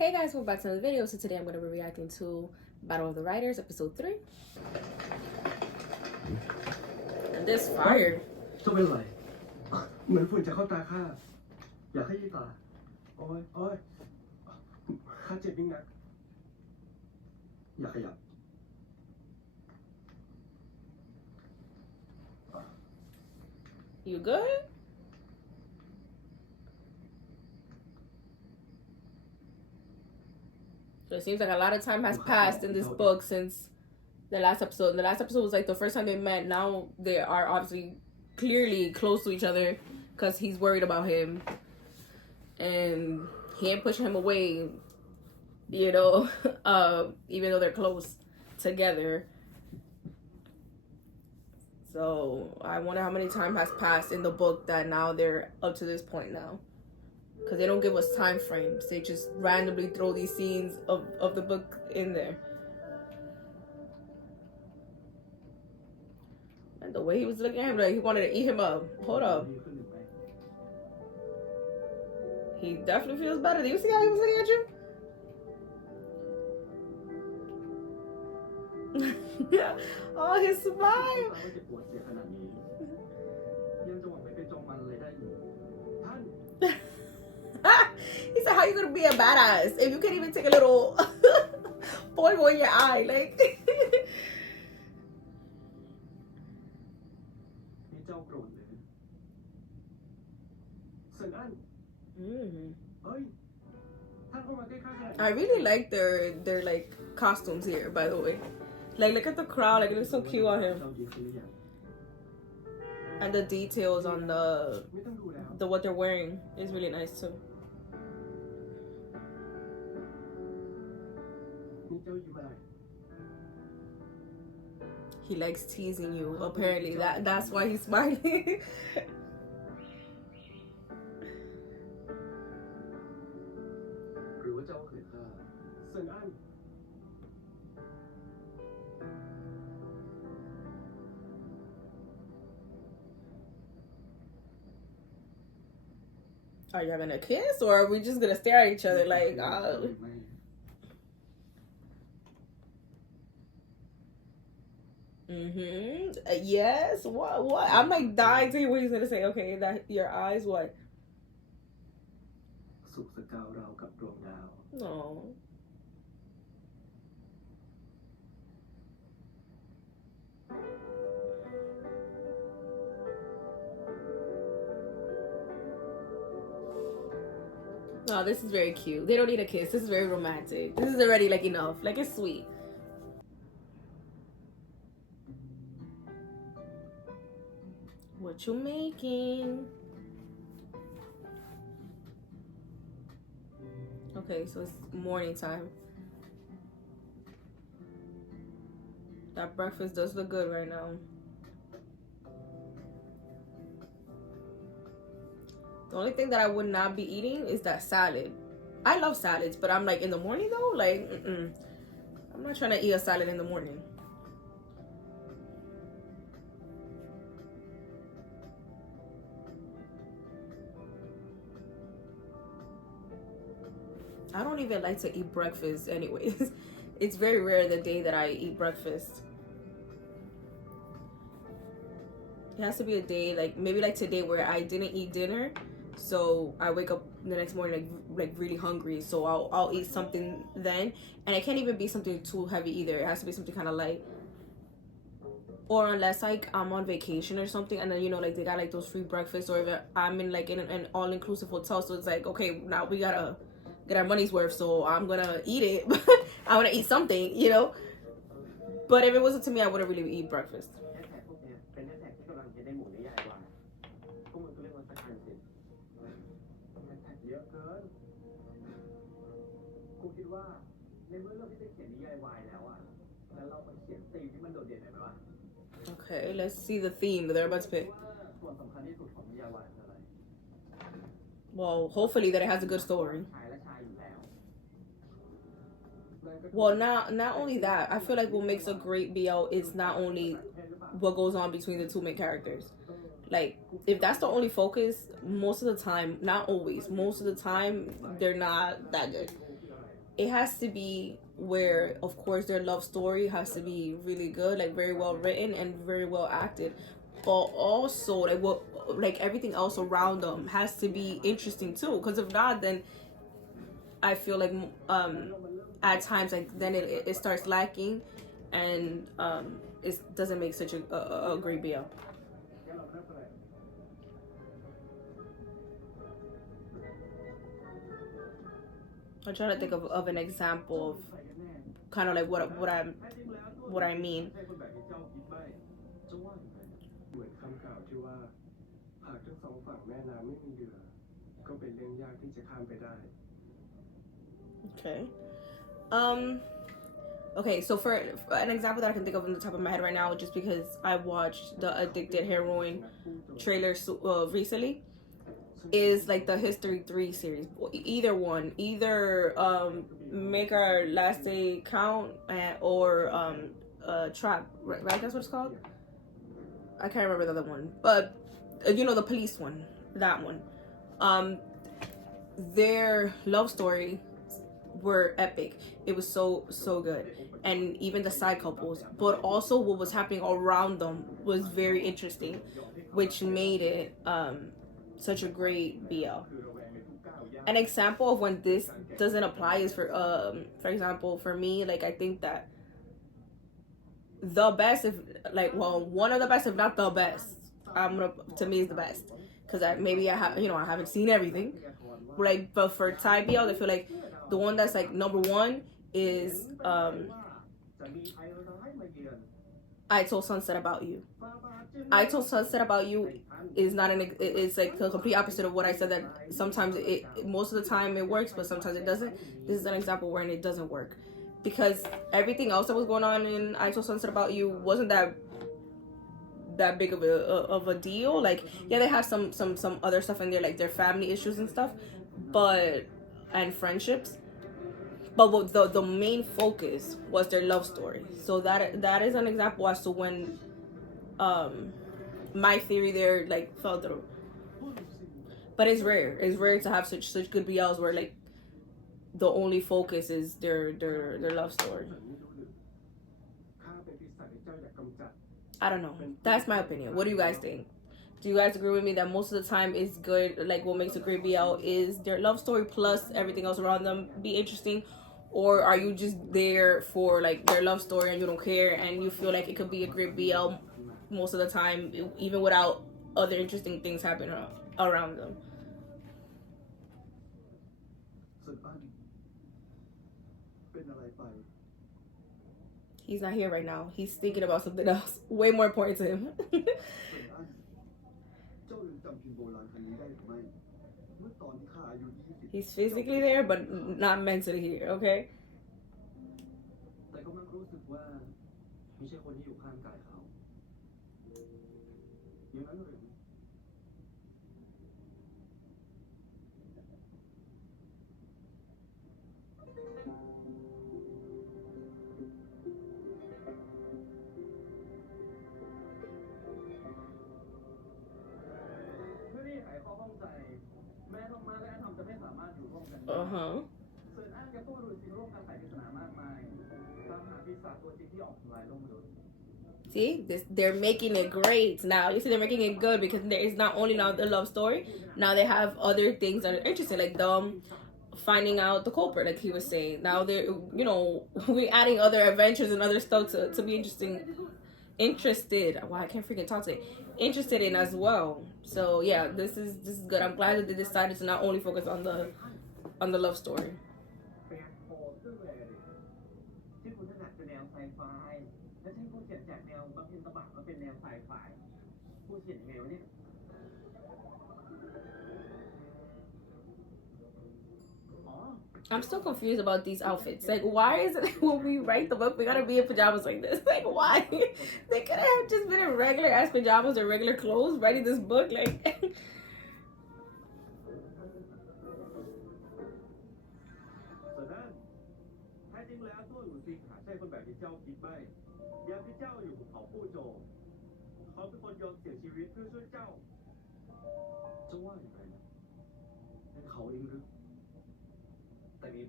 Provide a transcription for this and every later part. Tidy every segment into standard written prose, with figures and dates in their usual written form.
Hey guys, welcome back to another video. So today I'm going to be reacting to Battle of the Writers, episode 3. And this fire. จะเป็นไรเหมือนฝุ่นจะเข้าตาข้าอยากให้ยีตาโอ้ยข้าเจ็บยิ่งนักอย่าขยับ You good? So it seems like a lot of time has passed in this book since the last episode. The last episode was like the first time they met. Now they are obviously clearly close to each other because he's worried about him. And he ain't pushing him away, you know, even though they're close together. So I wonder how many time has passed in the book that now they're up to this point now. Because they don't give us time frames. They just randomly throw these scenes of the book in there. And the way he was looking at him, like he wanted to eat him up. Hold up. He definitely feels better. Do you see how he was looking at you? Oh, his smile. He said, how you gonna be a badass if you can't even take a little boil in your eye? Like I really like their like costumes here, by the way. Like look at the crowd, like it looks so cute on him. And the details on the what they're wearing is really nice too. He likes teasing you, apparently. That's why he's smiling. Are you having a kiss, or are we just gonna stare at each other like, yes, what? I'm like dying to hear what he's gonna say. Okay, that your eyes, what? No. Oh, this is very cute. They don't need a kiss. This is very romantic. This is already like enough. Like it's sweet. What you making? Okay, so it's morning time. That breakfast does look good right now. The only thing that I would not be eating is that salad. I love salads, but I'm like in the morning though, like I'm not trying to eat a salad in the morning. I don't even like to eat breakfast anyways. It's very rare the day that I eat breakfast. It has to be a day like maybe like today where I didn't eat dinner, so I wake up the next morning like really hungry, so I'll eat something then, and it can't even be something too heavy either. It has to be something kind of light, or unless like I'm on vacation or something, and then you know like they got like those free breakfasts, or if I'm in like in an all-inclusive hotel, so it's like okay, now we gotta get our money's worth, so I'm gonna eat it. I want to eat something, you know. But if it wasn't to me, I wouldn't really eat breakfast. Okay, let's see the theme that they're about to pick. Well, hopefully that it has a good story. Well, not only that, I feel like what makes a great BL is not only what goes on between the two main characters. Like, if that's the only focus, most of the time, not always, most of the time, they're not that good. it has to be where, of course, their love story has to be really good, like very well written and very well acted, but also like what, like everything else around them has to be interesting too. Because if not, then I feel like at times like then it starts lacking, and it doesn't make such a great BL. I'm trying to think of an example of kind of like what I mean. เหมือนคำกล่าวที่ว่าหากทั้งสองฝั่งแม่น้ำไม่มีเรือก็เป็นเรื่องยากที่จะข้ามไปได้ Okay. Okay, so for an example that I can think of on the top of my head right now, just because I watched the Addicted Heroine trailer recently, is like the History 3 series. Either one. Either Make Our Last Day Count or Trap, right? That's what it's called? I can't remember the other one. But, you know, the police one. That one. Their love story were epic. It was so good, and even the side couples, but also what was happening around them was very interesting, which made it such a great BL. An example of when this doesn't apply is for example, for me, like I think that the best, if like, well, one of the best, if not the best, to me is the best, because I haven't seen everything, like, but for Thai BL, I feel like the one that's like number one is I Told Sunset About You. I Told Sunset About You is not it's like the complete opposite of what I said, that sometimes most of the time it works, but sometimes it doesn't. This is an example where it doesn't work, because everything else that was going on in I Told Sunset About You wasn't that big of a deal. Like, yeah, they have some other stuff in there, like their family issues and stuff, and friendships, but what the main focus was their love story. So that is an example as to when my theory there like fell through. But it's rare to have such good BLs where like the only focus is their love story. I don't know. That's my opinion. What do you guys think? Do you guys agree with me that most of the time it's good, like what makes a great BL is their love story plus everything else around them be interesting? Or are you just there for like their love story and you don't care, and you feel like it could be a great BL most of the time even without other interesting things happening around them? He's not here right now. He's thinking about something else way more important to him. He's physically there, but not mentally here, okay? Uh-huh. See, they're making it great now. You see, they're making it good because there is not only now the love story. Now they have other things that are interesting, like them finding out the culprit, like he was saying. Now they're, we're adding other adventures and other stuff to be interested. Wow, I can't freaking talk today. Interested in as well. So yeah, this is good. I'm glad that they decided to not only focus on the love story. I'm still confused about these outfits. Like, why is it when we write the book we gotta be in pajamas like this? Like, why? They could have just been in regular ass pajamas or regular clothes writing this book. Like,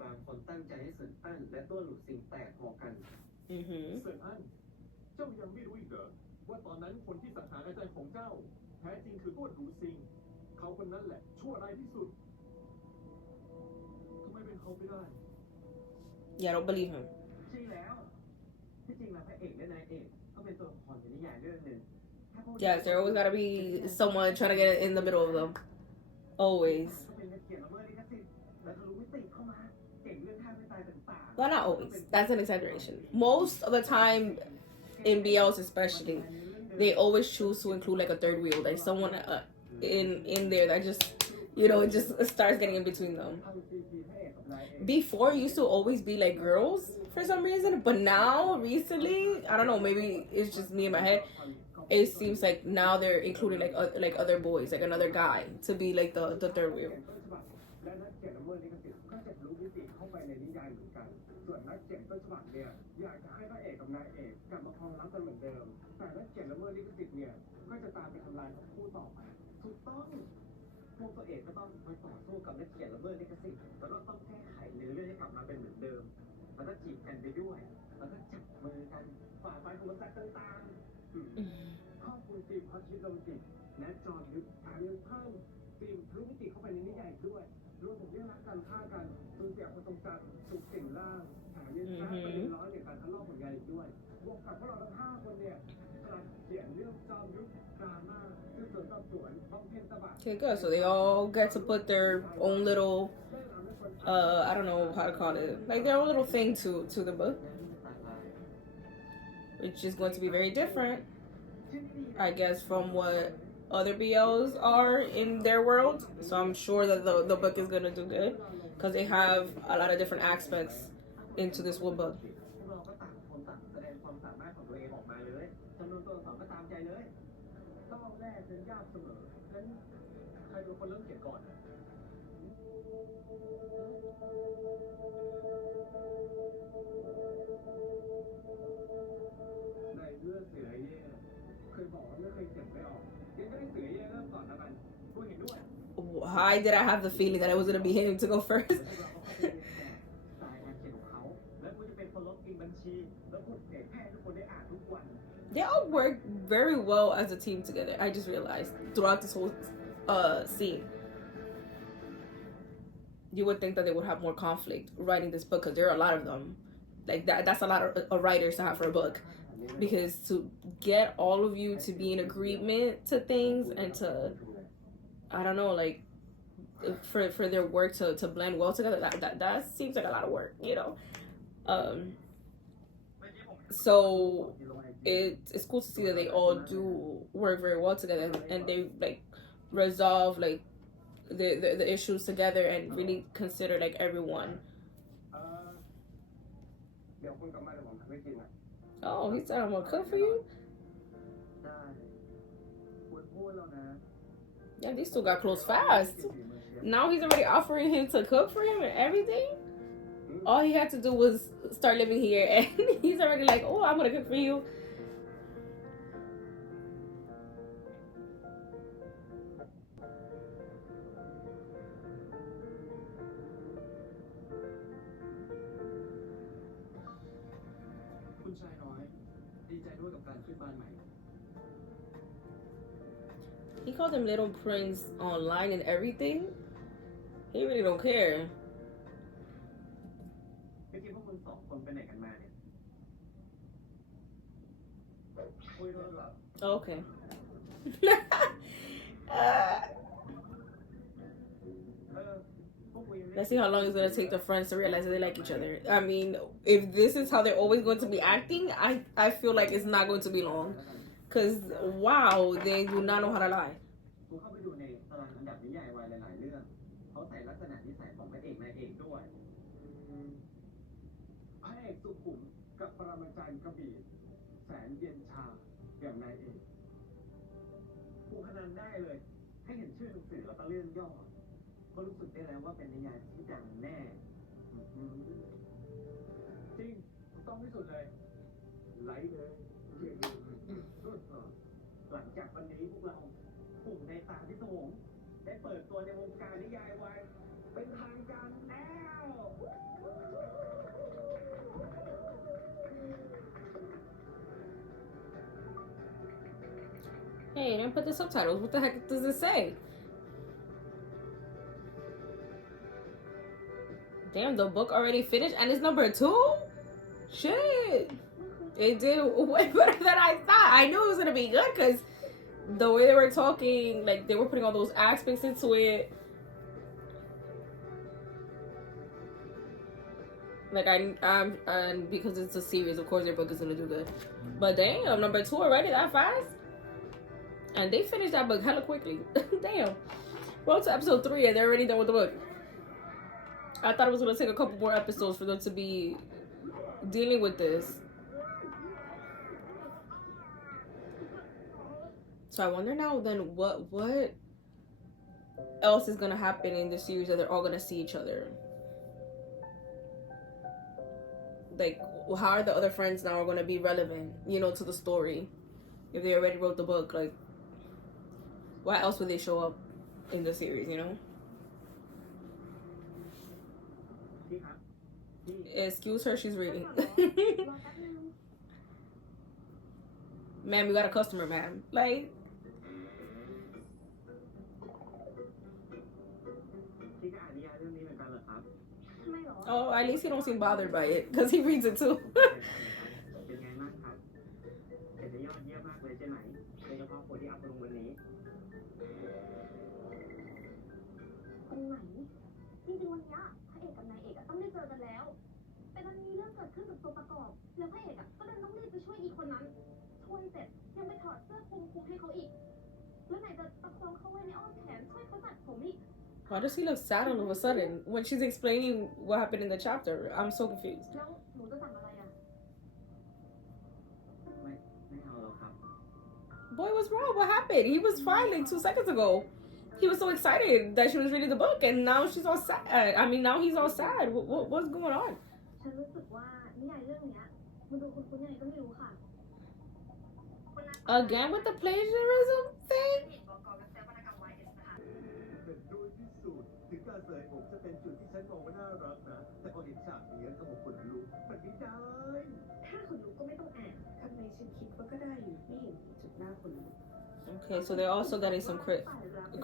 บางคนตั้งใจให้เสินอั้นและตัวหลุดสิ่งแตกพอกัน Mm-hmm. เสินอั้นเจ้ายังไม่รู้อีกเหรอว่าตอนนั้นคนที่สังหารอาจารย์ของเจ้าแท้จริงคือตัวหลุดซิงเขาคนนั้นแหละชั่วร้ายที่สุดทำไมเป็นเขาไม่ได้ Yeah, I don't believe him. จริงแล้วที่จริงแล้วพระเอกและนายเอกก็เป็นตัวละครในนิยายเรื่องหนึ่ง Yes, there always gotta be someone trying to get in the middle of them. Always. เขาเป็นนักเขียนละเมิดลิขสิทธิ์และทะลุมิติเข้ามาเก่งเรื่องฆ่าไม่ตายต่างๆ Well, not always. That's an exaggeration. Most of the time, in BLs especially, they always choose to include like a third wheel, like someone in there that just, you know, it just starts getting in between them. Before, it used to always be like girls for some reason, but now recently, I don't know, maybe it's just me in my head. It seems like now they're including like other boys, like another guy, to be like the third wheel. และนักเขียนละเมิดลิขสิทธิ์ก็จะทะลุมิติเข้าไปในนิยายเหมือนกัน ส่วนนักเขียนต้นฉบับเนี่ยอยากจะให้พระเอกกับนายเอกกลับมาครองรักกันเหมือนเดิม แต่นักเขียนละเมิดลิขสิทธิ์เนี่ยก็จะตามไปทำลายทั้งคู่ต่อไปถูกต้องพวกตัวเอกก็ต้องไปต่อสู้กับนักเขียนละเมิดลิขสิทธิ์แล้วก็ต้องแก้ไขเนื้อเรื่องให้กลับมาเป็นเหมือนเดิมแล้วก็จีบกันไปด้วยแล้วก็จับมือกันฝ่าฟันอุปสรรคต่างๆ ข้อมูลตีมพอชิดโรแมนติกและจอห์นลึกแถมยังเพิ่มตีมทะลุมิติเข้าไปในนิยายด้วยรวมถึงเรื่องรักกันฆ่ากันสูญเสียคนทรงจำถูกสิ่งล่างแถมยังสร้างประเด็นร้อนอย่างการทะเลาะของยายอีกด้วยบวกกับพวกเราทั้ง5คนเนี่ยกลัดเขียนเรื่องจอมยุทธดราม่าซึ่งส่วนสอบสวนบำเพ็ญตบะ Okay, good. So they all get to put their own little, I don't know how to call it, like their own little thing to the book, which is going to be very different, I guess, from what other BLs are in their world. So I'm sure that the book is gonna do good because they have a lot of different aspects into this one book. เราก็ต่างคนต่างแสดงความสามารถของตัวเองออกมาเลยจำนวนตัวอักษรก็ตามใจเลยต้องแรกเป็นยากเสมองั้นใครเป็นคนเริ่มเขียนก่อนอะในเมื่อเสือเย่เคยบอกว่าไม่เคยเขียนไม่ออกยังได้เสือเย่เริ่มก่อนแล้วกันกูเห็นด้วย Why did I have the feeling that it was gonna be him to go first? สายการเขียนของเขาแล้วกูจะเป็นคนลบเองบัญชีแล้วกูเผยแพร่ให้ทุกคนได้อ่านทุกวัน They all work very well as a team together. I just realized throughout this whole scene. You would think that they would have more conflict writing this book because there are a lot of them. Like that's a lot of writers to have for a book. Because to get all of you to be in agreement to things and to, I don't know, like for their work to blend well together, that seems like a lot of work, you know. So it's cool to see that they all do work very well together and they like resolve like the issues together and really consider like everyone. เดี๋ยวคุณกลับมาเดี๋ยวผมทำให้กินนะ Oh, he said I'm gonna cook for you. ได้คุณพูดแล้วนะ Yeah, these two got close fast. Now he's already offering him to cook for him and everything. All he had to do was start living here, and he's already like, "Oh, I'm gonna cook for you." คุณชายน้อย ดีใจด้วยกับการขึ้นบ้านใหม่ He called him Little Prince online and everything. He really don't care. เมื่อกี้พวกคุณสองคนไปไหนกันมาเนี่ยคุยโทรศัพท์ Oh, okay. Let's see how long it's gonna take the friends to realize that they like each other. I mean, if this is how they're always going to be acting, I feel like it's not going to be long. Cause wow, they do not know how to lie. กูเข้าไปดูในตารางอันดับนิยายวายหลายๆเรื่องเขาใส่ลักษณะนิสัยของพระเอกนายเอกด้วยพระเอกสุขุมกับปรมาจารย์กระบี่แสนเย็นชาอย่างนายเอกกูพนันได้เลยให้เห็นชื่อหนังสือแล้วก็เรื่องย่อก็รู้สึกได้แล้วว่าเป็นนิยายที่ดังแน่จริงต้องที่สุดเลยไลค์เลยหลังจากวันนี้พวกเรากลุ่มในตาพิศวงได้เปิดตัวในวงการนิยายวายเป็นทางการแล้ว Hey, didn't put the subtitles. What the heck does it say? Damn, the book already finished and it's number 2? Shit. It did way better than I thought. I knew it was gonna be good because the way they were talking, like they were putting all those aspects into it. Like and because it's a series, of course their book is gonna do good. But damn, number 2 already that fast? And they finished that book hella quickly. Damn. We're on to episode 3 and they're already done with the book. I thought it was gonna take a couple more episodes for them to be dealing with this. So I wonder now then what else is gonna happen in the series that they're all gonna see each other. Like, how are the other friends now gonna be relevant, you know, to the story? If they already wrote the book, like, why else would they show up in the series, you know? Excuse her, she's reading. Ma'am, you got a customer, ma'am. Like, oh, at least he don't seem bothered by it because he reads it too. ตรงไหนจริงๆวันนี้พระเอกกับนายเอกต้องได้เจอกันแล้วแต่มันมีเรื่องเกิดขึ้นกับตัวประกอบแล้วพระเอกก็ดันต้องรีบไปช่วยอีคนนั้นชนเสร็จยังไปถอดเสื้อคลุมให้เขาอีกแล้วไหนจะประคองเขาไว้ในอ้อมแขนช่วยเขาตัดผมอีก Why does he look sad all of a sudden when she's explaining what happened in the chapter? I'm so confused. แล้วหนูจะสั่งอะไรอ่ะ ไม่เอาแล้วครับ Boy, what's wrong? What happened? He was fine like 2 seconds ago. He was so excited that she was reading the book, and now she's all sad. I mean, now he's all sad. What's going on? ฉันรู้สึกว่านิยายเรื่องเนี้ยมันดูคุ้นๆยังไงก็ไม่รู้ค่ะ Again with the plagiarism thing? โดยที่สุดถึงการเสยผมจะเป็นจุดที่ฉันมองว่าน่ารักนะแต่พอเห็นฉากนี้ทำให้คนลุกมันไม่ได้ถ้าคนลุกก็ไม่ต้องอ่านทำไมฉันคิดว่าก็ได้อยู่นี่จุดหน้าคนลุก Okay, so they're also getting some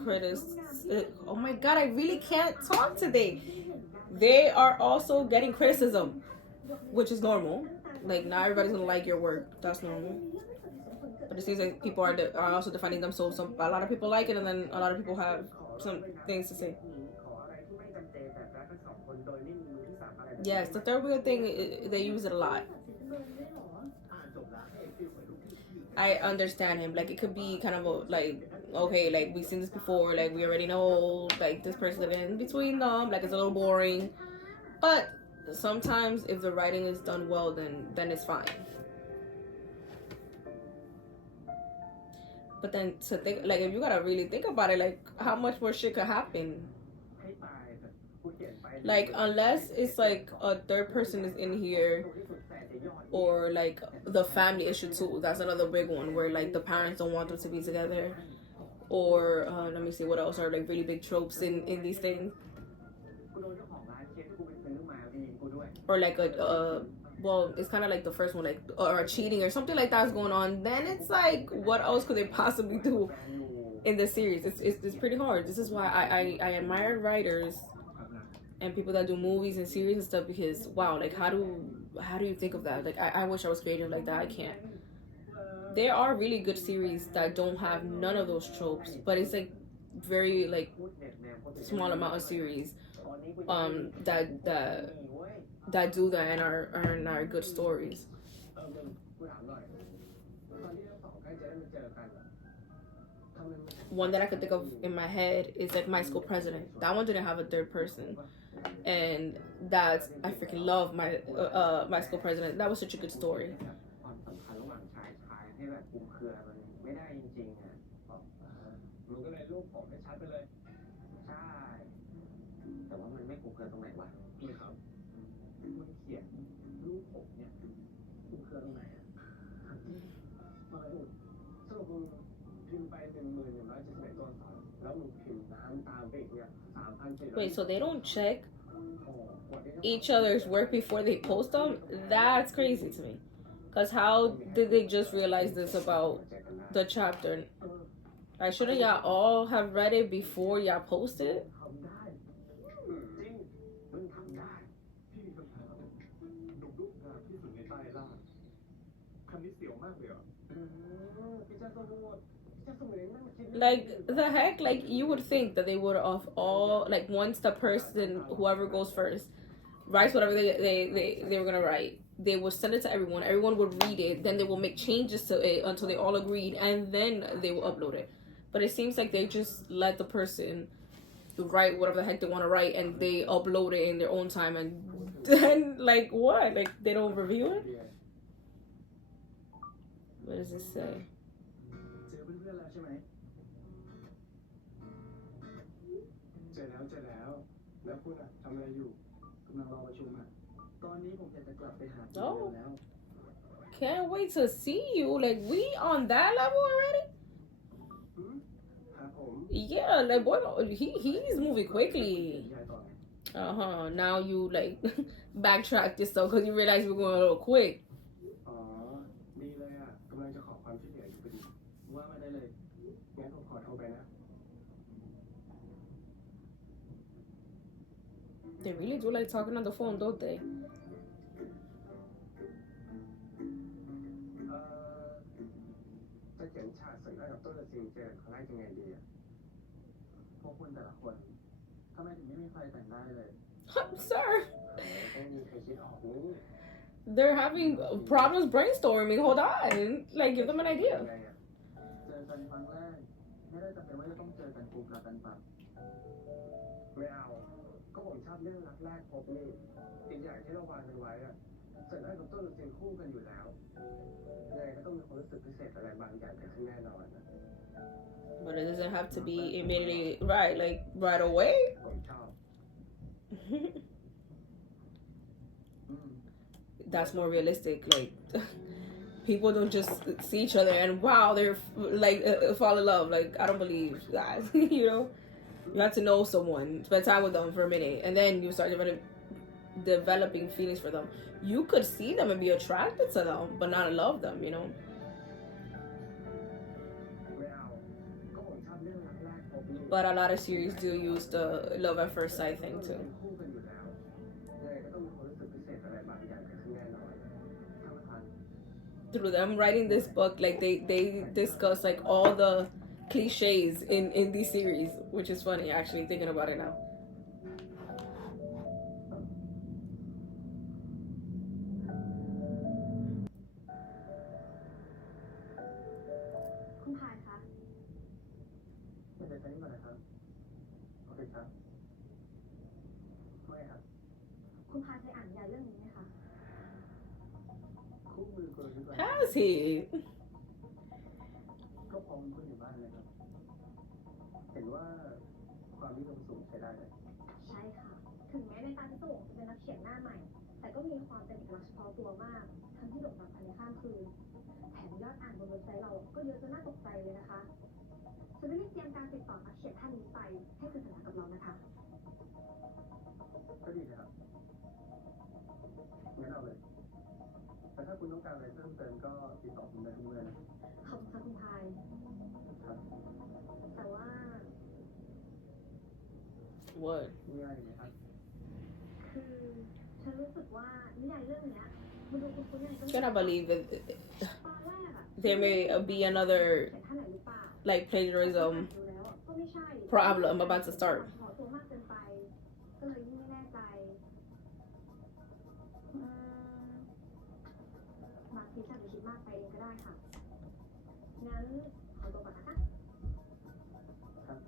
critics. Oh my god, I really can't talk today. They are also getting criticism, which is normal. Like, not everybody's gonna like your work. That's normal. But it seems like people are also defining themselves. A lot of people like it, and then a lot of people have some things to say. Yes, the third wheel thing, they use it a lot. I understand him. Like, it could be kind of like, okay, like, we've seen this before. Like, we already know, like, this person living in between them. Like, it's a little boring. But sometimes if the writing is done well, then it's fine. But then to think, like, if you gotta really think about it, like, how much more shit could happen? Like, unless it's like a third person is in here, or like the family issue too. That's another big one where like the parents don't want them to be together, or let me see what else are like really big tropes in these things. Or like well, it's kind of like the first one, like or cheating or something like that's going on. Then it's like, what else could they possibly do in the series? It's pretty hard. This is why I admire writers and people that do movies and series and stuff, because wow, like how do you think of that? Like I wish I was creative like that. I can't. There are really good series that don't have none of those tropes, but it's like very like small amount of series that do that and are good stories. One that I could think of in my head is like My School President. That one didn't have a third person, and I freaking love My School President. That was such a good story. Wait, so they don't check each other's work before they post them? That's crazy to me. Because how did they just realize this about the chapter? Like, shouldn't y'all all have read it before y'all posted it? ทำได้จริงมันทำได้พี่มีคำถามหนุ่มรูปงามที่สุดในใต้ล่าคำนี้เสียวมากเลยเหรอพี่จ้าสมุทรพี่จ้าสมุทรนั่งคิด Like, the heck? Like, you would think that they would have all, like, once the person, whoever goes first, writes whatever they were gonna write, they would send it to everyone. Everyone would read it. Then they will make changes to it until they all agreed, and then they will upload it. But it seems like they just let the person write whatever the heck they want to write, and they upload it in their own time. And then, like, what? Like, they don't review it? What does it say? เจอเพื่อนๆแล้วใช่ไหมเจอแล้วแล้วคุณอะทำอะไรอยู่กำลังรอประชุมอะตอนนี้ผมอยากจะกลับไปหาคุณแล้ว Can't wait to see you. Like, we on that level already? ครับผม Yeah, like, boy, he's moving quickly. ยายต่อ Now you, like, backtrack this stuff because you realize we're going a little quick. อ๋อดีเลยอะกำลังจะขอความช่วยเหลืออยู่พอดีว่ามาได้เลยงั้นผมขอโทรไปนะ They really do like talking on the phone, don't they? จะเขียนฉากสัญญากับต้นและซิงเจอเขาไล่ยังไงดีอะพวกคุณแต่ละคนทำไมถึงไม่มีใครแต่งได้เลย Sir, ไม่มีใครคิดออกนี่ they're having problems brainstorming. Hold on. Like, give them an idea. ไงอะเจอกันครั้งแรกไม่ได้จำเป็นว่าจะต้องเจอกันปุ๊บรักกันปั๊บไม่เอาก็ผมชอบเรื่องรักแรกพบนี่อีกอย่างที่เราวางกันไว้อะสัญญากับต้นและซิงคู่กันอยู่แล้วยังไงก็ต้องมีความรู้สึกพิเศษอะไรบางอย่างเกิดขึ้นแน่นอนนะ But it doesn't have to be immediately right, like, right away. ผมชอบ That's more realistic. Like, people don't just see each other and wow, they're like fall in love. Like, I don't believe that. You know, you have to know someone, spend time with them for a minute, and then you start developing feelings for them. You could see them and be attracted to them, but not love them. You know. ไม่เอาก็ผมชอบเรื่องรักแรกพบนี่ But a lot of series do use the love at first sight thing too. คู่กันอยู่แล้วยังไงก็ต้องมีความรู้สึกพิเศษอะไรบางอย่างเกิดขึ้นแน่นอนท่านประธาน Through them writing this book, like they discuss like all the cliches in these series, which is funny actually thinking about it now. คุณพายคะ เดี๋ยวจะนี่ก่อนนะครับโอเคครับไม่ครับ คุณพายเคยอ่านนิยายเรื่องนี้ไหมคะ คู่มือกลยุทธ์ Has he? ก็พร้อมเพื่อนอยู่บ้านเลยครับเห็นว่าความนิยมสูงใช้ได้เลย ใช่ค่ะ ถึงแม้ในตาที่โต่งจะเป็นนักเขียนหน้าใหม่ แต่ก็มีความเป็นเอกลักษณ์เฉพาะตัวมากทั้งที่โด่งดังภายในข้ามคืน แถมยอดอ่านบนเว็บไซต์เราก็เยอะจนน่าตกใจเลยนะคะฉันจะรีบเตรียมการติดต่อนักเขียนท่านนี้ไปให้คุณสัญญากับเรานะคะ ก็ดีนะครับงั้นเอาเลยแต่ถ้าคุณต้องการอะไรเพิ่มเติมก็ติดต่อผมได้ทุกเมื่อนะ ขอบคุณค่ะคุณพาย ครับ แต่ว่า What? มีอะไรไหมครับ คือฉันรู้สึกว่านิยายเรื่องเนี้ยมันดูคุ้นๆยังไงก็ไม่ Cannot believe that ตอนแรกอะ there may be another เขียนท่านไหนหรือเปล่า like plagiarism ดูแล้วอะก็ไม่ใช่ problem about to start. ขอตัวมากเกินไป ก็เลยยิ่งไม่แน่ใจอืมบางทีฉันอาจจะคิดมากไปเองก็ได้ค่ะ งั้นขอตัวก่อนนะคะ ครับ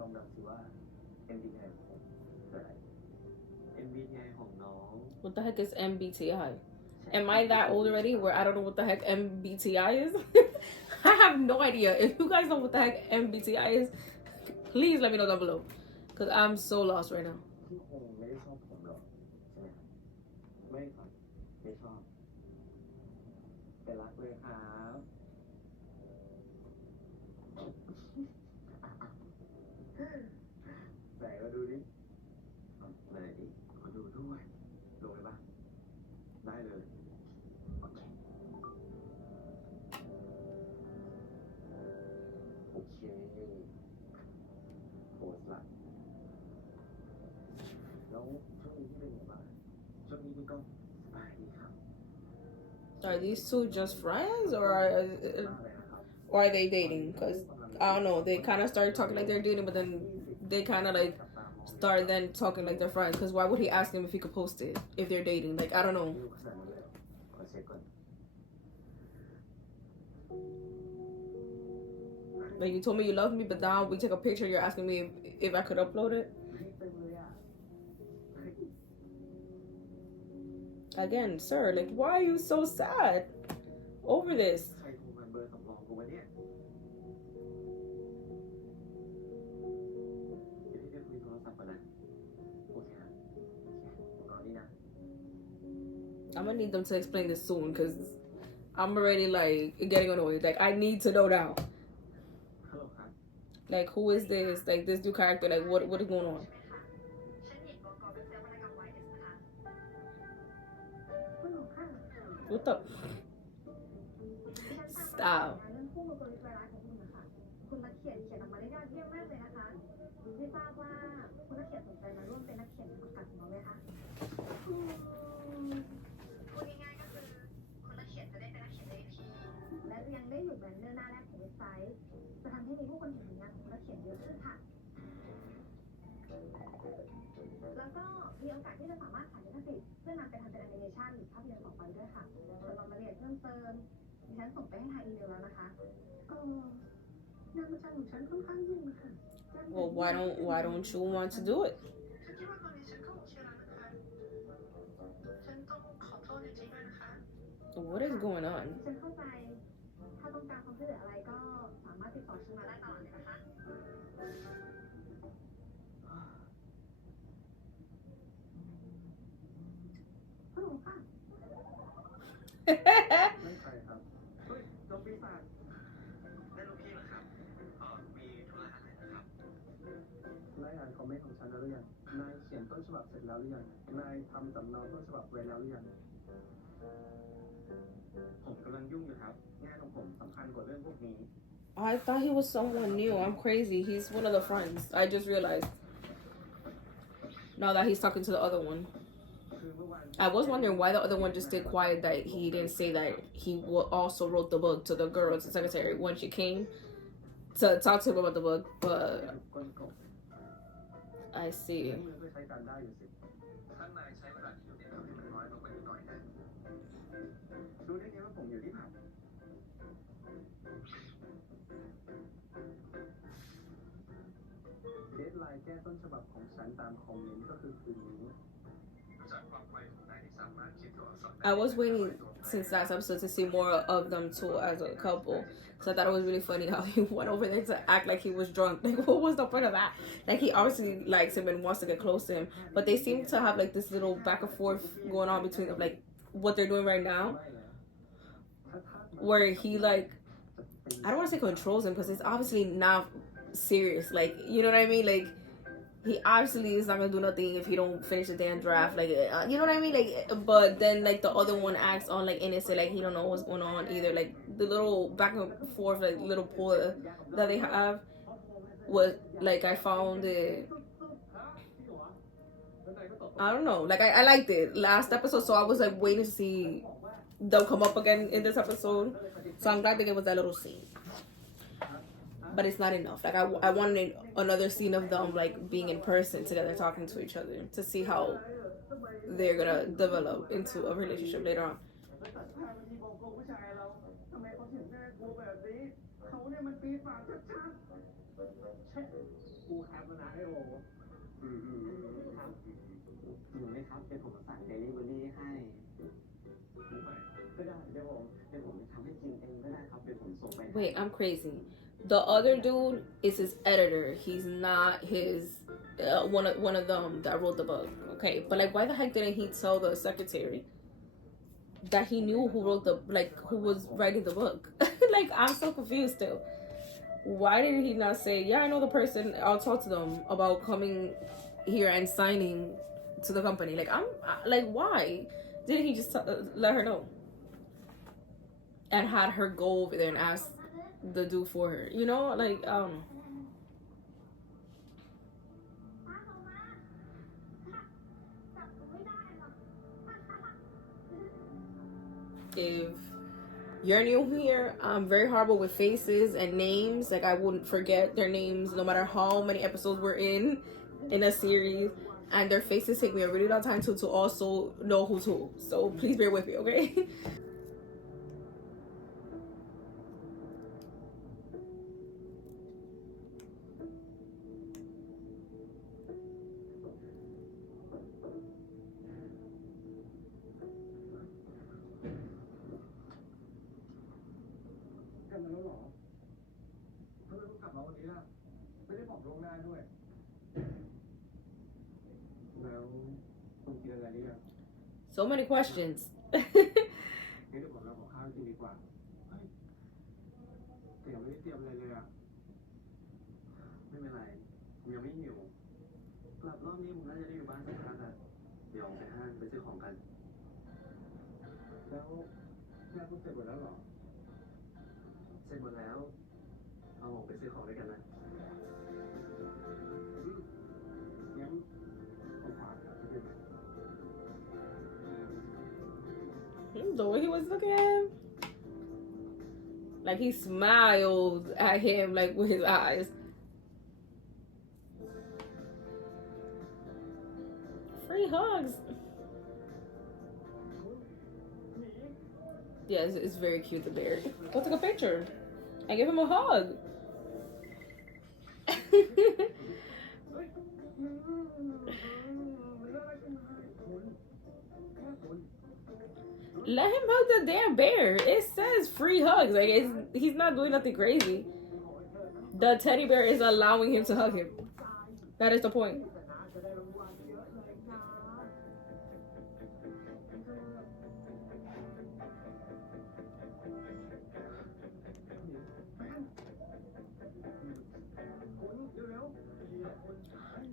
ลองเดาสิว่า MBTI ของผมคืออะไร MBTI ของน้อง What the heck is MBTI? Am I that old already where I don't know what the heck MBTI is? I have no idea. If you guys know what the heck MBTI is, please let me know down below. Because I'm so lost right now. ที่คงไม่ได้ชอบผมหรอกใช่ไหมครับไม่ครับไม่ชอบ แต่รักเลยครับ Are these two just friends, or are they dating? Because I don't know. They kind of started talking like they're dating, but then they kind of like start then talking like they're friends. Because why would he ask him if he could post it if they're dating? Like I don't know. ขอเช็คก่อน Like you told me you love me, but now we take a picture. You're asking me if I could upload it. เต็มเลยอ่ะ Again, sir. Like why are you so sad over this? ใครโทรมาเบอร์สำรองกูวะเนี่ยเดี๋ยวพี่ไปคุยโทรศัพท์ก่อนนะโอเคครับผมรอนี่นะ I'm gonna need them to explain this soon, because I'm already like getting annoyed. Like I need to know now. ฮัลโหลครับ Like who is this? Like this new character? Like what is going on? ฉันเห็นบอกกเป็นเซลล์พนักงานไวเอสนะคะ What the? ฉัน Stop. เรื่องคู่มือกลยุทธ์รายร้ายของคุณนะคะคุณนักเขียนออกมาได้ยอดเยี่ยมมากเลยนะคะไม่ทราบว่าคุณนักเขียนสนใจมาร่วมเป็นนักเขียนประกาศของเราไหมคะพูดง่ายๆก็คือคุณนักเขียนจะได้เป็นนักเขียนในทีและยังได้อยู่แบนเนอร์หน้าแรกของเว็บไซต์จะทำให้มีผู้คนเห็นผลงานของคุณนักเขียนเยอะขึ้นค่ะแล้วก็มีโอกาสที่จะสามารถขายลิขสิทธิ์เพื่อนำไปทำเป็นแอนิเมชันหรือภาพยนตร์ต่อไปด้วยค่ะส่วนรายละเอียดเพิ่มเติมดิฉันส่งไปให้ทางอีเมลแล้วนะคะงานประจำของฉันค่อนข้างยุ่งนะคะ Well, why don't you want to do it? ฉันคิดว่าตอนนี้ฉันก็โอเคแล้วนะคะฉันต้องขอโทษจริงๆด้วยนะคะ What is going on? ฉันเข้าใจถ้าต้องการความช่วยเหลืออะไรก็สามารถติดต่อฉันมาได้ตลอดเลยนะคะฮัลโหลค่ะ นั่นใครครับ เฮ้ยจอมปีศาจ นั่นลูกพี่เหรอครับมีธุระอะไรนะครับ นายอ่านคอมเมนต์ของฉันแล้วหรือยัง นายเขียนต้นฉบับเสร็จแล้วหรือยัง นายทำสำเนาต้นฉบับไว้แล้วหรือยัง ผมกำลังยุ่งอยู่ครับ งานของผมสำคัญกว่าเรื่องพวกนี้ I thought he was someone new. I'm crazy. He's one of the friends. I just realized. Now that he's talking to the other one. คือเมื่อวาน I was wondering why the other one just stayed quiet, that he didn't say that he also wrote the book to the girl, to the secretary, when she came to talk to him about the book. But ก้นกบ I see. มือก็ใช้การได้อยู่สิ ท่านนายใช้เวลาที่อยู่ในผับให้มันน้อยลงไปนิดหน่อยนะ รู้ได้ไงว่าผมอยู่ที่ผับเดดไลน์แก้ต้นฉบับของฉันตามคอมเมนต์ก็คือคืนนี้ จากความไวของนายที่สามารถคิดตัวอักษร I was waiting since last episode to see more of them two as a couple. So I thought it was really funny how he went over there to act like he was drunk. Like, what was the point of that? Like, he obviously likes him and wants to get close to him. But they seem to have, like, this little back and forth going on between them, like, what they're doing right now. Where he, like, I don't want to say controls him, because it's obviously not serious. Like, you know what I mean? Like, he obviously is not gonna do nothing if he don't finish the damn draft. Like, you know what I mean? Like, but then like the other one acts on like innocent, like he don't know what's going on either. Like the little back and forth, like little pull that they have was like, I found it. I don't know. Like I liked it last episode, so I was like waiting to see them come up again in this episode. So I'm glad they gave us that little scene. But it's not enough. Like I wanted another scene of them like being in person together, talking to each other, to see how they're gonna develop into a relationship later on. ทำไมเขาถึงน่ากลัวแบบนี้เขาเนี่ยมันปีศาจชัดๆเช็คกูแคปแล้วนะไอ้โอ้ครับหนูไหมครับเดี๋ยวผมสั่งเดลิเวอรี่ให้ก็ได้เดี๋ยวผมทำให้กินเองก็ได้ครับเดี๋ยวผมส่งไป Wait, I'm crazy. The other dude is his editor. He's not his one of them that wrote the book. Okay, but like, why the heck didn't he tell the secretary that he knew who wrote who was writing the book? Like, I'm so confused still. Why did he not say, yeah, I know the person, I'll talk to them about coming here and signing to the company? Like, why didn't he just let her know and had her go over there and ask the dude for her, you know? Like, I don't know. if you're new here, I'm very horrible with faces and names. Like I wouldn't forget their names no matter how many episodes we're in a series. And their faces take me a really long time to also know who's who. So please bear with me, okay? กลับมาแล้วเหรอทำไมเพิ่งกลับมาวันนี้ล่ะไม่ได้บอกล่วงหน้าด้วยแล้วคุณกินอะไรหรือยัง So many questions. งั้นเดี๋ยวผมเราขอข้าวกินดีกว่าเฮ้ยแต่ยังไม่ได้เตรียมอะไรเลยอ่ะไม่เป็นไรผมยังไม่หิวกลับรอบนี้ผมน่าจะได้อยู่บ้านสักพักอ่ะเดี๋ยวไปห้างไปซื้อของกันแล้วงานคุณเสร็จหมดแล้วเหรอเสร็จหมดแล้วเอาออกไปซื้อของด้วยกันนะงั้นผมฝากครับพี่ The way he was looking at him. Like he smiled at him like with his eyes. Free hugs. Yeah, it's very cute, the bear. Go take a picture. I give him a hug. Let him hug the damn bear. It says free hugs. Like he's not doing nothing crazy. The teddy bear is allowing him to hug him. That is the point.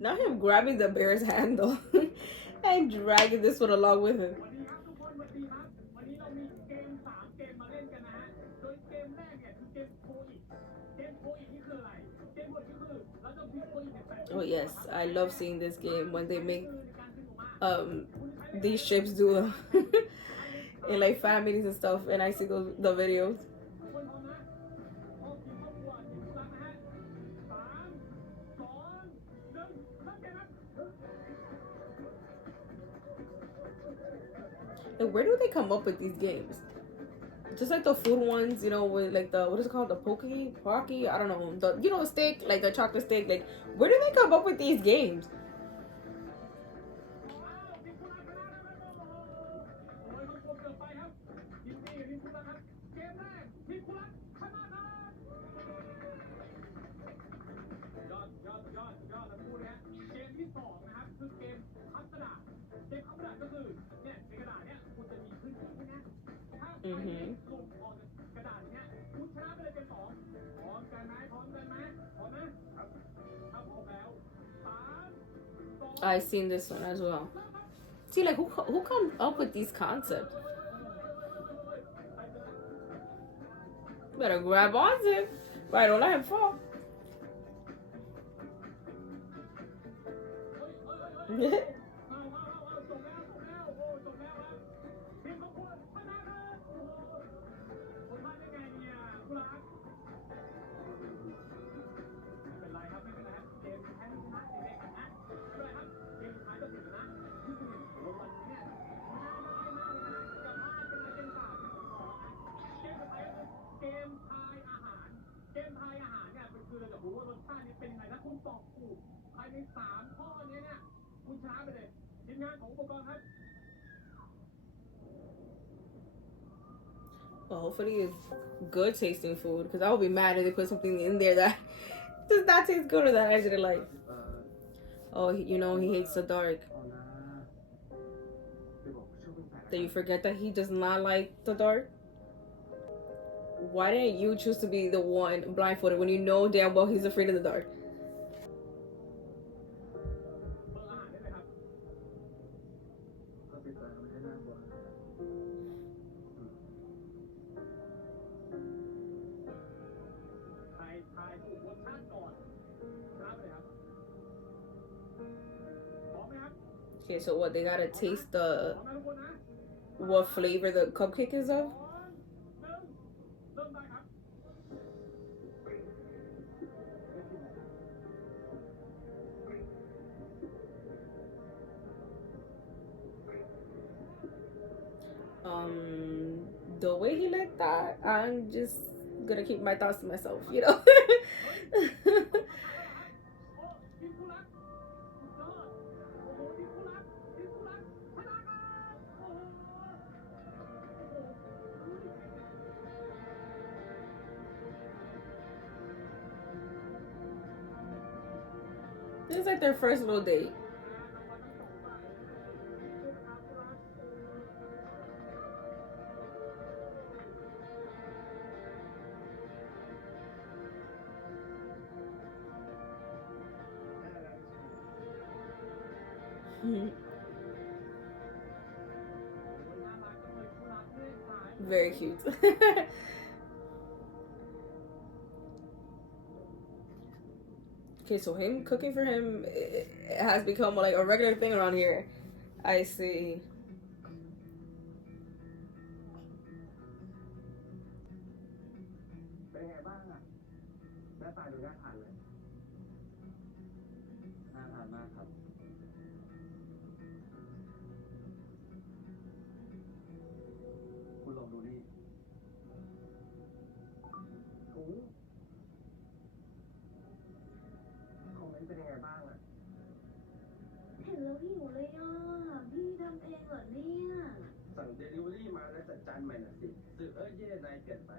Not him grabbing the bear's handle and dragging this one along with him. วันนี้เรามีเกม3เกมมาเล่นกันนะฮะโดยเกมแรกเนี่ยคือเกมโคอิเกมโคอินี่คืออะไรเกมโคอิก็คือเราต้องพิมพ์โคอิเนี่ย Oh yes, I love seeing this game when they make these ships do in like families and stuff, and I see the videos. Like, where do they come up with these games? Just like the food ones, you know, with like the, what is it called? The Pocky? I don't know. The stick, like the chocolate stick. Like, where do they come up with these games? Mm-hmm. I've seen this one as well. See, like, who comes up with these concepts? You better grab onto him. Right, don't let him fall. Well, hopefully it's good tasting food, because I would be mad if they put something in there that does not taste good or that I didn't like. Oh, he hates the dark. Did you forget that he does not like the dark? Why didn't you choose to be the one blindfolded when you know damn well he's afraid of the dark? Okay, so what? They gotta taste the what flavor the cupcake is of. The way he like that, I'm just gonna keep my thoughts to myself, you know. It's like their first little date. Very cute. Okay, so him cooking for him it has become like a regular thing around here. I see. เป็นไงบ้างอ่ะหน้าตาดูน่าทานเลย น่าทานมากครับ คุณลองดูนี่ โอ้คอมเมนต์เป็นยังไงบ้างอ่ะ เห็นแล้วหิวเลยอ่ะ พี่ทำเองเหรอเนี่ย สั่งเดลิเวอรี่มาแล้วจัดจานใหม่หน่อยสิสื่อเย่นายเปลี่ยนไป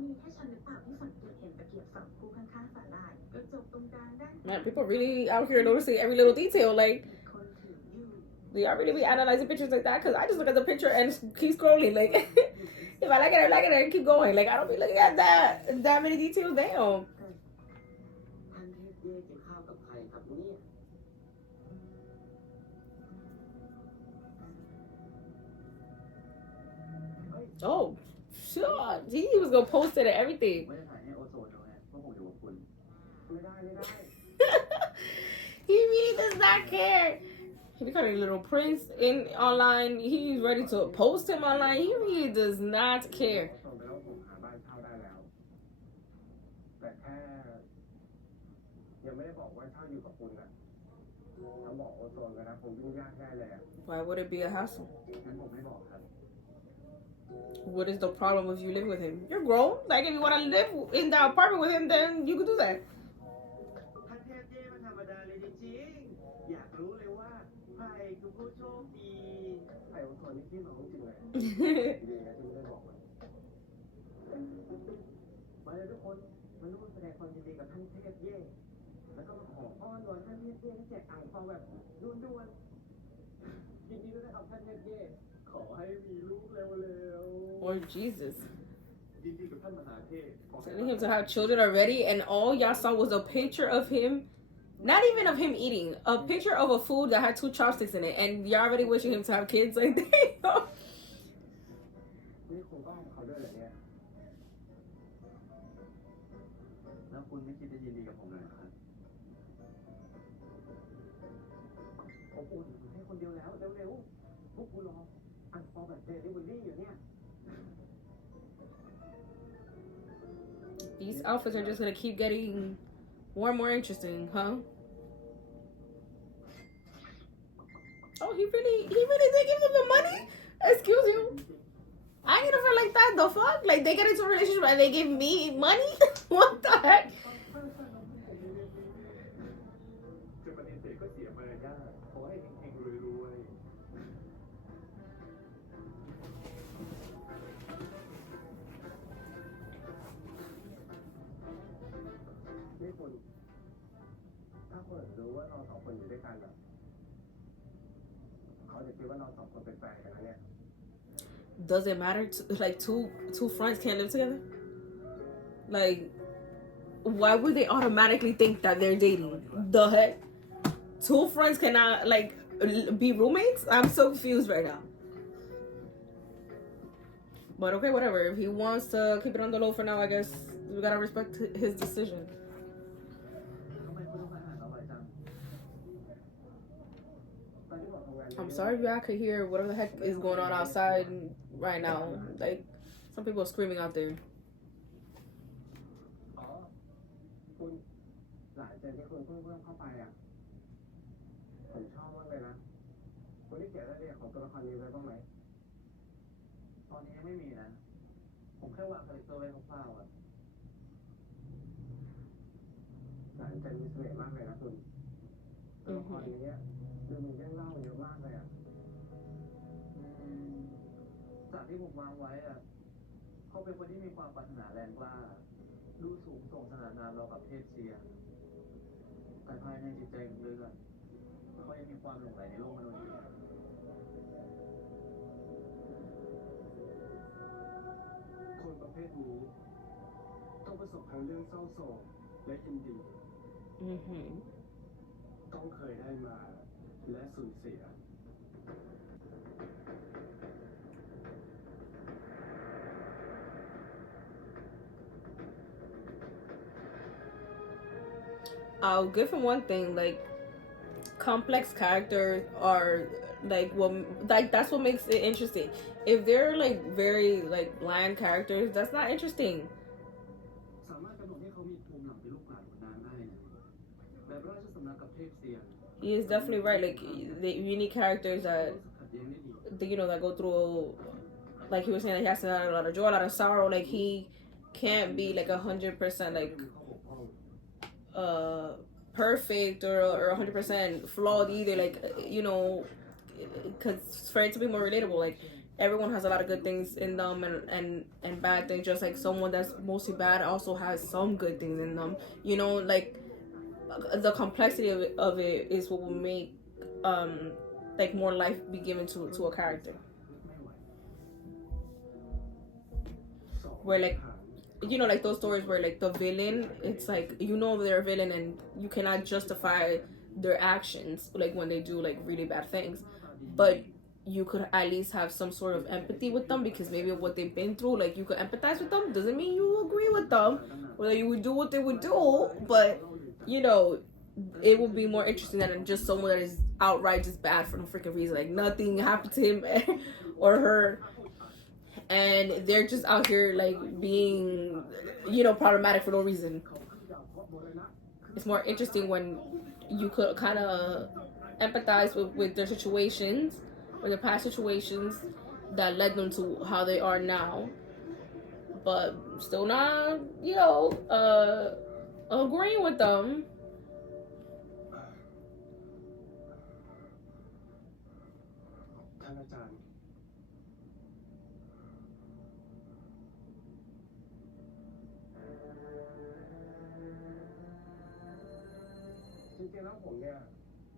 มีแค่ฉันหรือเปล่าที่สังเกตเห็นตะเกียบสองคู่ข้างๆสาหร่ายกระจกตรงกลางด้าน Man, people really out here noticing every little detail. Like, คนถืออยู่ do y'all really be analyzing pictures like that? Because I just look at the picture and keep scrolling. Like, if I like it, I like it, and keep going. Like, I don't be looking at that many details. Damn. ท่านเทพเย่กินข้าวกับใครครับเนี่ย Oh, sure. He was gonna post it and everything. ไม่ได้ถ่ายให้โอโซนแล้วไงเพราะผมอยู่กับคุณ ไม่ได้ He really does not care. He becoming a little prince in online. He's ready to post him online. He really does not care. ส่งไปแล้วผมหาบ้านเช่าได้แล้ว แต่แค่ยังไม่ได้บอกว่าเช่าอยู่กับคุณอ่ะถ้าบอกโอโซนกันนะคงยุ่งยากแน่เลยอ่ะ Why would it be a hassle? งั้นผมไม่บอกครับ What is the problem if you live with him? You're grown. Like, if you want to live in the apartment with him, then you can do that. ท่านเทพเย่มันธรรมดาเลยจริงๆ อยากรู้เลยว่าใครคือผู้โชคดี ไอโอโซนนี่พี่น้องจริงเลยดีนะที่ไม่ได้บอกมัน มาเลยทุกคนมาร่วมแสดงความยินดีกับท่านเทพเย่แล้วก็มาขออ้อนวอนท่านเทพเย่ให้แจกอ่างเปาแบบด่วนๆ ยินดีด้วยนะครับท่านเทพเย่ขอให้มีลูกเร็ว Or Jesus. ๆยินดีกับท่านมหาเทพขอให้ Telling him to have children already, and all y'all saw was a picture of him. Not even of him eating. A picture of a food that had 2 chopsticks in it. And y'all already wishing him to have kids. Like, damn. นี่คุณก็ให้เขาด้วยเหรอเนี่ย แล้วคุณไม่คิดจะยินดีกับผมเลยเหรอครับ อบอุ่นให้คนเดียวแล้วเร็วๆพวกกูรออ่างเปาแบบเดลิเวอรี่อยู่เนี่ย These outfits are just gonna keep getting more and more interesting, huh? Oh, he really did give them the money? Excuse you. I ain't gonna feel like that. The fuck? Like, they get into a relationship and they give me money? What the heck? จะปฏิเสธก็เสียมารยาทขอให้เฮงๆรวยๆนี่คุณถ้าคนอื่นรู้ว่าเราสองคนอยู่ด้วยกันอ่ะเขาจะคิดว่าเราสองคนเป็นแฟนกันนะเนี่ย Does it matter? Like, two friends can't live together? Like, why would they automatically think that they're dating? The heck? 2 friends cannot, like, be roommates? I'm so confused right now. But okay, whatever. If he wants to keep it on the low for now, I guess we gotta respect his decision. ทำไมคุณทำอาหารอร่อยจัง ตอนที่บอกทำงาน I'm sorry if y'all could hear whatever the heck is going on outside right now. Like, some people are screaming out there. อ๋อคุณหลานเจนที่คุณเพิ่งเข้าไปอ่ะผมชอบมากเลยนะคุณได้เขียนรายละเอียดของตัวละครนี้ไว้บ้างไหมตอนนี้ยังไม่มีนะผมแค่วางคาแรคเตอร์ไว้คร่าวๆอ่ะหลานเจนมีเสน่ห์มากเลยนะคุณตัวละครนี้ดูมีเรื่องเล่าเยอะมากเลยอ่ะจากที่ผมวางไว้อ่ะเขาเป็นคนที่มีความปรารถนาแรงกล้าดูสูงส่งขนาดนั้นเรากับเทพเซียแต่ภายในจิตใจลึกๆอ่ะเขายังมีความหลงใหลในโลกมนุษย์อยู่คนประเภทนี้ต้องประสบทั้งเรื่องเศร้าโศกและยินดี Mm-hmm. ต้องเคยได้มาและสูญเสีย I'll give him one thing, like, complex characters are that's what makes it interesting. If they're like very like bland characters, that's not interesting. สามารถกำหนดให้เขามีภูมิหลังเป็นลูกหลานขุนนางได้นะแบบราชสำนักกับเทพเซียน He is definitely right. Like, you need characters that ขัดแย้งได้ดี you know, that go through, like he was saying, like, he has to have a lot of joy, a lot of sorrow. Like, he can't be like 100% like มีข้อบกพร่อง perfect or 100% flawed either. Like, you know, because for it to be more relatable, like, everyone has a lot of good things in them and bad things. Just like someone that's mostly bad also has some good things in them. You know, like, the complexity of it is what will make like more life be given to a character. Where like, you know, like those stories where like the villain, it's like, you know, they're a villain and you cannot justify their actions like when they do like really bad things, but you could at least have some sort of empathy with them because maybe of what they've been through. Like, you could empathize with them, doesn't mean you agree with them or that you would do what they would do, but you know, it would be more interesting than just someone that is outright just bad for no freaking reason. Like, nothing happened to him or her, and they're just out here like being, you know, problematic for no reason. It's more interesting when you could kind of empathize with their situations or their past situations that led them to how they are now, but still not, you know, agreeing with them. ท่านอาจารย์จริงๆแล้วผมเนี่ย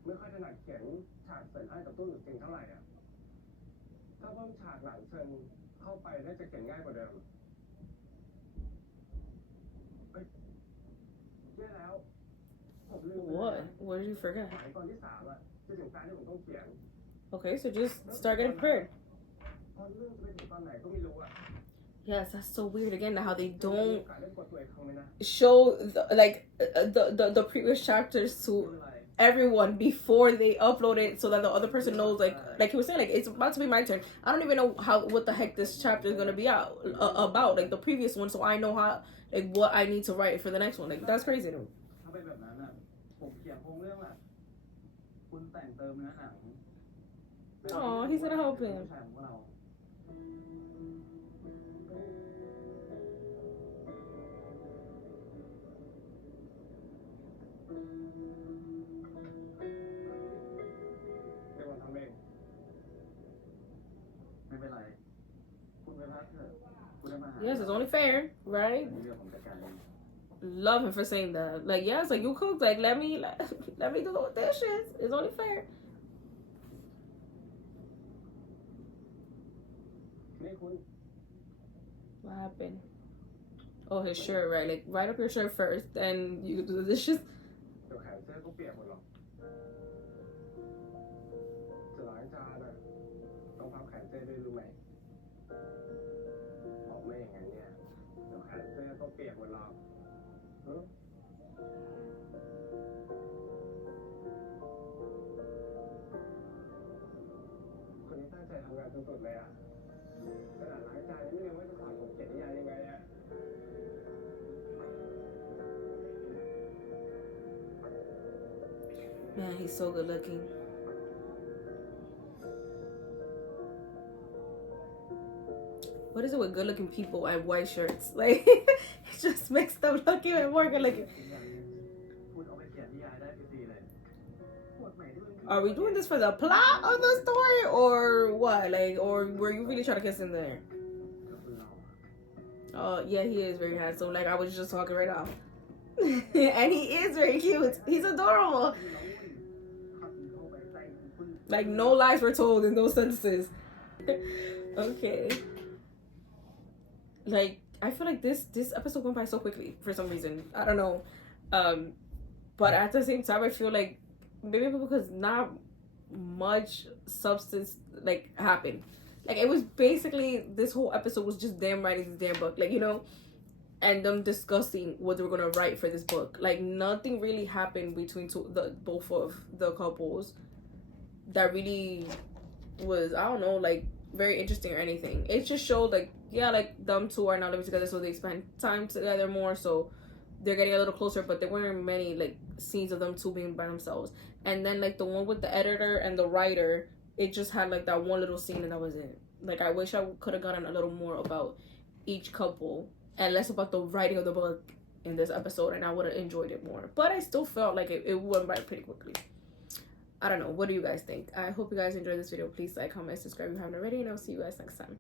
ไม่ค่อยถนัดเขียนฉากเสริญอ้ายกับตู้หลุดจริงเท่าไหร่อ่ะถ้าเพิ่มฉากหลังเชิญเข้าไปน่าจะเขียนง่ายกว่าเดิมเฮ้ยแย่แล้วผมลืมไป What did you forget? หมายตอนที่3อ่ะจะถึงตอนที่ผมต้องเขียน Okay, so just start getting prepared. พอเรื่องจะไปถึงตอนไหนก็ไม่รู้อ่ะ Yes, that's so weird again how they don't การเล่นกดตัวเองครั้งไหมนะ show the previous chapters to everyone before they upload it so that the other person knows, like he was saying, like, it's about to be my turn. I don't even know what the heck this chapter is going to be out about, like the previous one, so I know how, like, what I need to write for the next one. Like, that's crazy to me. ถ้าเป็นแบบนั้นอ่ะผมเขียนโครงเรื่องอ่ะคุณแต่งเติมเนื้อหนัง Oh, he's gonna help him. ผู้ชายของพวกเราเดี๋ยวผมทำเองไม่เป็นไรคุณไปพักเถอะคุณได้มาหา Yes, it's only fair, right? เรื่องผมจัดการเอง Love him for saying that. Like, yes, like, you cooked, like, let me do the dishes. It's only fair. นี่คุณ What happened? Oh, his shirt, right? Like, write up your shirt first, then you can do the dishes. เดี๋ยวแขนเสื้อก็เปียกหมดหรอกจะล้างจานอ่ะต้องพับแขนเสื้อด้วยรู้ไหมบอกไม่อย่างนั้นเนี่ยเดี๋ยวแขนเสื้อก็เปียกหมดหรอกเออ เ Man, he's so good looking. What is it with good looking people and white shirts? Like, it just makes them look even more good looking. Are we doing this for the plot of the story or what? Like, or were you really trying to kiss him there? Oh, yeah, he is very handsome. Like, I was just talking right now. And he is very cute. He's adorable. Like, no lies were told in those sentences. Okay. Like, I feel like this episode went by so quickly for some reason. I don't know. But at the same time, I feel like maybe because not much substance like happened. Like, it was basically, this whole episode was just them writing this damn book, like, you know, and them discussing what they were gonna write for this book. Like, nothing really happened between both of the couples that really was, I don't know, like, very interesting or anything. It just showed, like, yeah, like, them two are now living together, so they spend time together more, so they're getting a little closer, but there weren't many, like, scenes of them two being by themselves. And then, like, the one with the editor and the writer, it just had, like, that one little scene and that was it. Like, I wish I could have gotten a little more about each couple and less about the writing of the book in this episode, and I would have enjoyed it more. But I still felt like it went by pretty quickly. I don't know. What do you guys think? I hope you guys enjoyed this video. Please like, comment, subscribe if you haven't already, and I'll see you guys next time.